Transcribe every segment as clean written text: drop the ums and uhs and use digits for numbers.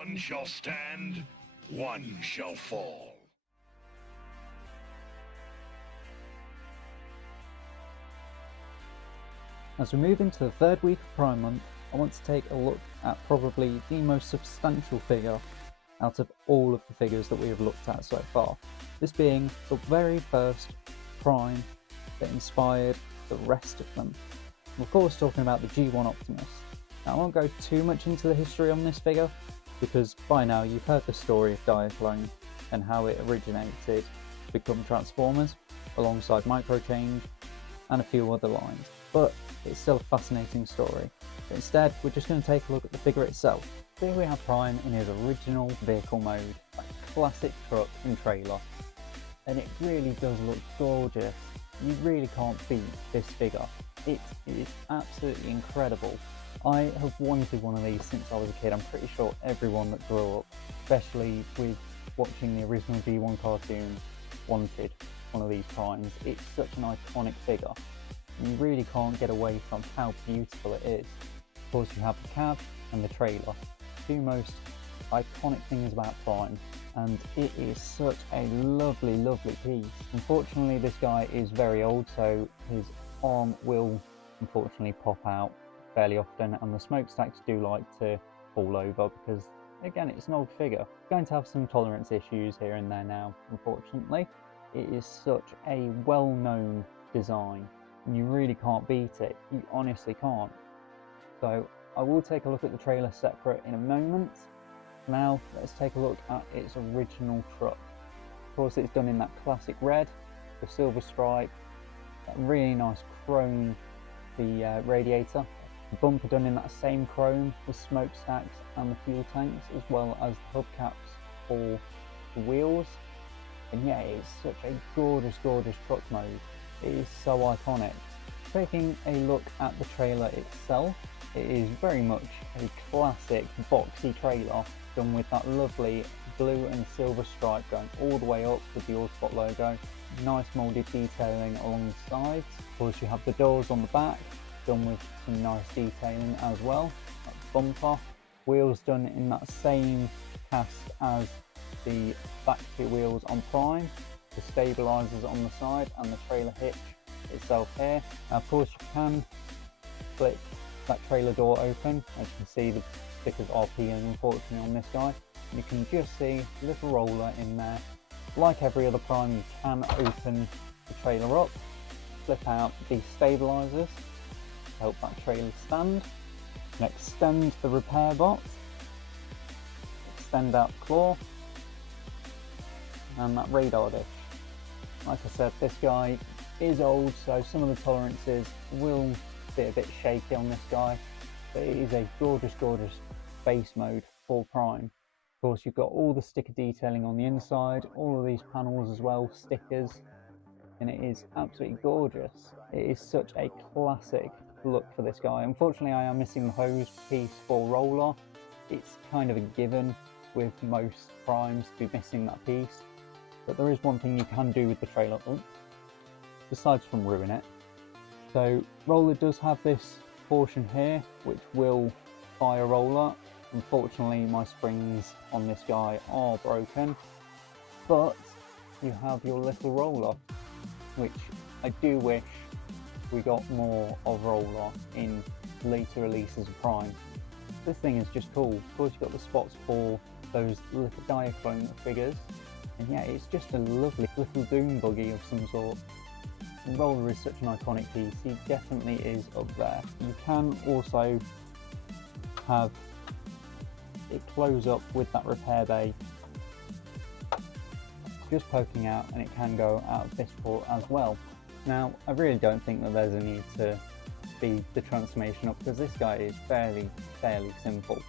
One shall stand, one shall fall. As we move into the third week of Prime Month, I want to take a look at probably the most substantial figure out of all of the figures that we have looked at so far. This being the very first Prime that inspired the rest of them. I'm of course talking about the G1 Optimus. Now I won't go too much into the history on this figure, because by now you've heard the story of Diaclone and how it originated to become Transformers, alongside Microchange and a few other lines. But it's still a fascinating story. But instead, we're just going to take a look at the figure itself. Here we have Prime in his original vehicle mode, like classic truck and trailer. And it really does look gorgeous. You really can't beat this figure. It is absolutely incredible. I have wanted one of these since I was a kid. I'm pretty sure everyone that grew up, especially with watching the original G1 cartoon, wanted one of these Primes. It's such an iconic figure. You really can't get away from how beautiful it is. Of course, you have the cab and the trailer, two most iconic things about Prime, and it is such a lovely, lovely piece. Unfortunately, this guy is very old, so his arm will unfortunately pop out fairly often, and the smokestacks do like to fall over because, again, it's an old figure. It's going to have some tolerance issues here and there now, unfortunately. It is such a well-known design. You really can't beat it. You honestly can't. So I will take a look at the trailer separate in a moment. Now let's take a look at its original truck. Of course, it's done in that classic red, the silver stripe, that really nice chrome, the radiator. The bumper done in that same chrome, the smokestacks and the fuel tanks, as well as the hubcaps for the wheels. And yeah, it's such a gorgeous, gorgeous truck mode. It is so iconic. Taking a look at the trailer itself, it is very much a classic boxy trailer done with that lovely blue and silver stripe going all the way up with the Autobot logo. Nice moulded detailing along the sides. Of course, you have the doors on the back done with some nice detailing as well. That bumper, wheels done in that same cast as the back two wheels on Prime, the stabilisers on the side and the trailer hitch itself here. Now, of course, you can flip that trailer door open. As you can see, the stickers are peeling unfortunately on this guy. You can just see a little roller in there. Like every other Prime, you can open the trailer up, flip out the stabilisers to help that trailer stand, and extend the repair box, extend out the claw, and that radar dish. Like I said, this guy is old, so some of the tolerances will be a bit shaky on this guy, but it is a gorgeous, gorgeous base mode for Prime. Of course, you've got all the sticker detailing on the inside, all of these panels as well, stickers, and it is absolutely gorgeous. It is such a classic look for this guy. Unfortunately, I am missing the hose piece for roller. It's kind of a given with most Primes to be missing that piece, but there is one thing you can do with the trailer, besides from ruin it. So roller does have this portion here which will fire roller. Unfortunately, my springs on this guy are broken, but you have your little roller, which I do wish we got more of roller in later releases of Prime. This thing is just cool. Of course, you've got the spots for those little Diaclone figures, and yeah, it's just a lovely little Doom buggy of some sort. Roller is such an iconic piece, he definitely is up there. You can also have it close up with that repair bay just poking out, and it can go out of this port as well. Now, I really don't think that there's a need to speed the transformation up because this guy is fairly simple.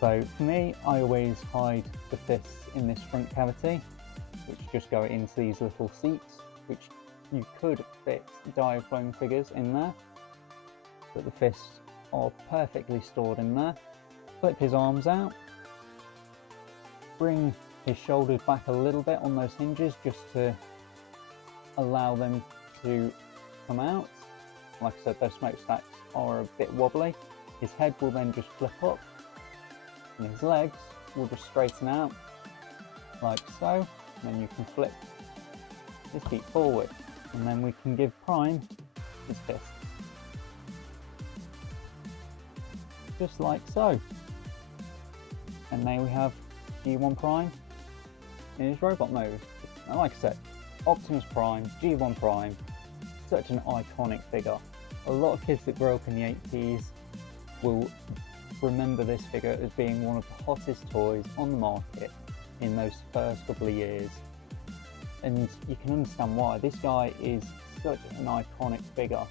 So for me, I always hide the fists in this front cavity, which just go into these little seats, which you could fit Diaclone figures in there, but the fists are perfectly stored in there. Flip his arms out, bring his shoulders back a little bit on those hinges just to allow them to come out. Like I said, those smokestacks are a bit wobbly. His head will then just flip up, and his legs will just straighten out like so, and then you can flip his feet forward, and then we can give Prime his fist, just like so. And now we have G1 Prime in his robot mode. And like I said, Optimus Prime, G1 Prime, such an iconic figure. A lot of kids that grew up in the 80s will remember this figure as being one of the hottest toys on the market in those first couple of years. And you can understand why. This guy is such an iconic figure.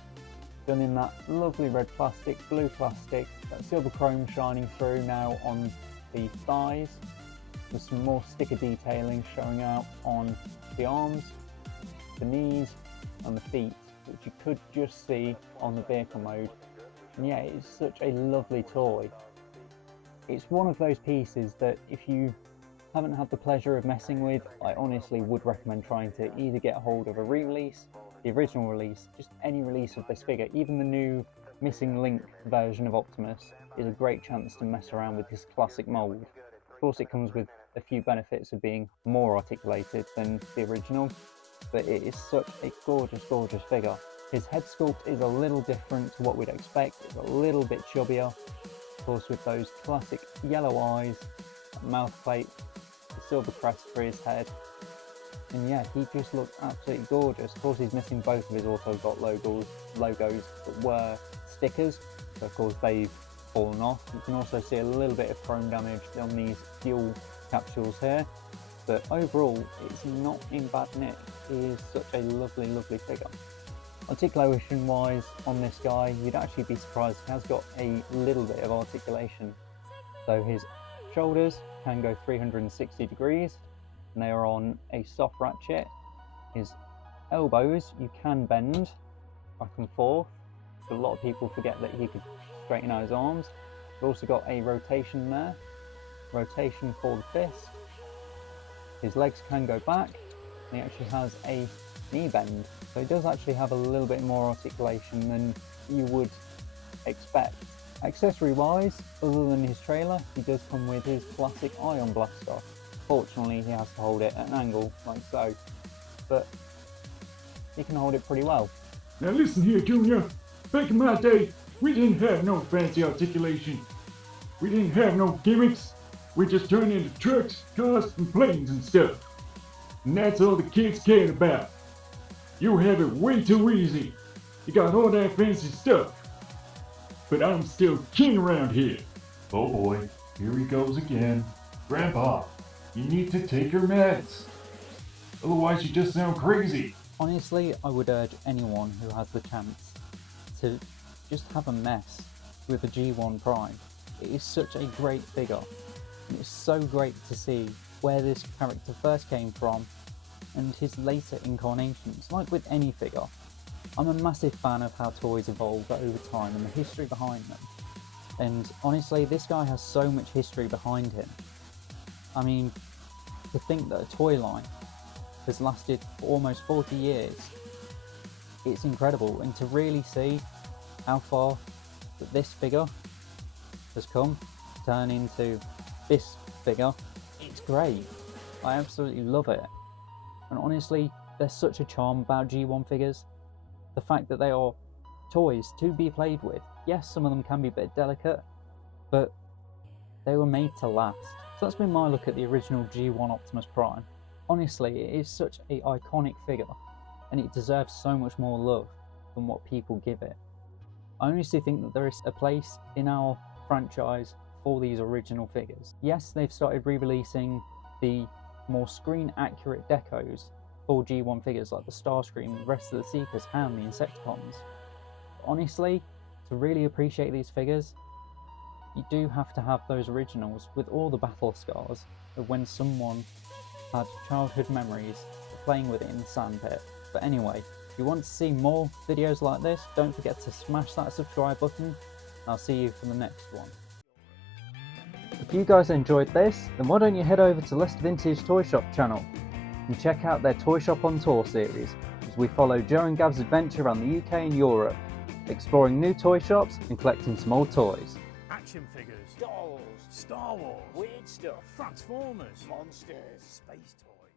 Done in that lovely red plastic, blue plastic, that silver chrome shining through now on the thighs, with some more sticker detailing showing out on the arms, the knees and the feet, which you could just see on the vehicle mode. And yeah, it's such a lovely toy. It's one of those pieces that if you haven't had the pleasure of messing with, I honestly would recommend trying to either get a hold of a re-release, the original release, just any release of this figure. Even the new missing link version of Optimus is a great chance to mess around with this classic mould. Of course it comes with a few benefits of being more articulated than the original, but it is such a gorgeous, gorgeous figure. His head sculpt is a little different to what we'd expect. It's a little bit chubbier, of course, with those classic yellow eyes, mouth plate, the silver crest for his head. And yeah, he just looks absolutely gorgeous. Of course, he's missing both of his Autobot logos that were stickers, so of course they've fallen off. You can also see a little bit of chrome damage on these fuel capsules here, but overall it's not in bad nick. He is such a lovely, lovely figure. Articulation wise on this guy, you'd actually be surprised he has got a little bit of articulation. So his shoulders can go 360 degrees and they are on a soft ratchet. His elbows you can bend back and forth. A lot of people forget that he could straighten out his arms. We've also got a rotation there, rotation for the fist. His legs can go back, and he actually has a knee bend, so he does actually have a little bit more articulation than you would expect. Accessory wise, other than his trailer, he does come with his classic ion blaster. Fortunately he has to hold it at an angle like so, but he can hold it pretty well. Now listen here, Junior. Back in my day, we didn't have no fancy articulation. We didn't have no gimmicks. We just turned into trucks, cars, and planes and stuff. And that's all the kids cared about. You have it way too easy. You got all that fancy stuff. But I'm still king around here. Oh boy, here he goes again. Grandpa, you need to take your meds. Otherwise you just sound crazy. Honestly, I would urge anyone who has the chance to just have a mess with a G1 Prime. It is such a great figure, and it's so great to see where this character first came from and his later incarnations. Like with any figure, I'm a massive fan of how toys evolve over time and the history behind them. And honestly, this guy has so much history behind him. I mean, to think that a toy line has lasted for almost 40 years, it's incredible. And to really see how far that this figure has come to turn into this figure, it's great. I absolutely love it. And honestly, there's such a charm about G1 figures. The fact that they are toys to be played with. Yes, some of them can be a bit delicate, but they were made to last. So that's been my look at the original G1 Optimus Prime. Honestly, it is such an iconic figure, and it deserves so much more love than what people give it. I honestly think that there is a place in our franchise for these original figures. Yes, they've started re-releasing the more screen-accurate decos for G1 figures like the Starscream, the rest of the Seekers, and the Insecticons. But honestly, to really appreciate these figures, you do have to have those originals with all the battle scars of when someone had childhood memories of playing with it in the sandpit. But anyway, if you want to see more videos like this, don't forget to smash that subscribe button. I'll see you for the next one. If you guys enjoyed this, then why don't you head over to Leicester Vintage Toy Shop channel and check out their Toy Shop on Tour series, as we follow Joe and Gav's adventure around the UK and Europe, exploring new toy shops and collecting some old toys. action figures, dolls, Star Wars, weird stuff, Transformers, monsters, space toys.